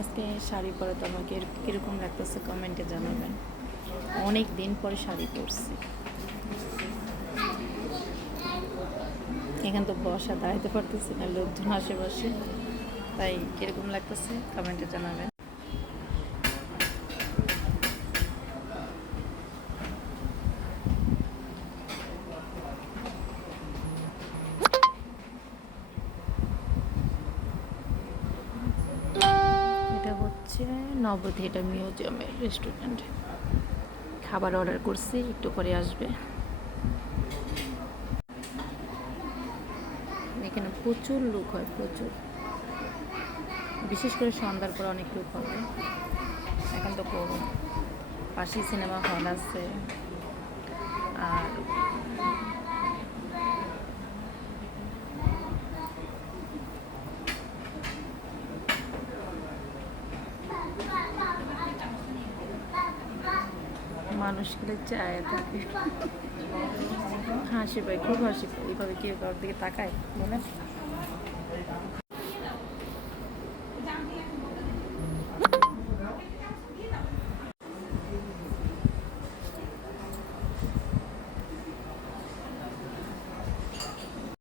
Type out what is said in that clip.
আজকে শাড়ি পরে তো আমাকে কীরকম লাগতেছে কমেন্টে জানাবেন। অনেক দিন পরে শাড়ি পরছি। এখান তো বসা দাঁড়াইতে পারতেছি না, লোকজন আশেপাশে, তাই কীরকম লাগতেছে কমেন্টে জানাবেন। এটা হচ্ছে নবদ্বীপ, এটা মিউজিয়ামের রেস্টুরেন্ট। খাবার অর্ডার করছি, একটু পরে আসবে। এখানে প্রচুর লোক হয়, প্রচুর, বিশেষ করে সন্ধ্যার পর অনেক লোক হবে। এখন তো পাশেই সিনেমা হল আছে। আর মানুষ খেলে চায় থাকে, হাসি পায়, খুব হাসি পায়। এইভাবে কেউ কারোর দিকে তাকায় বলেন?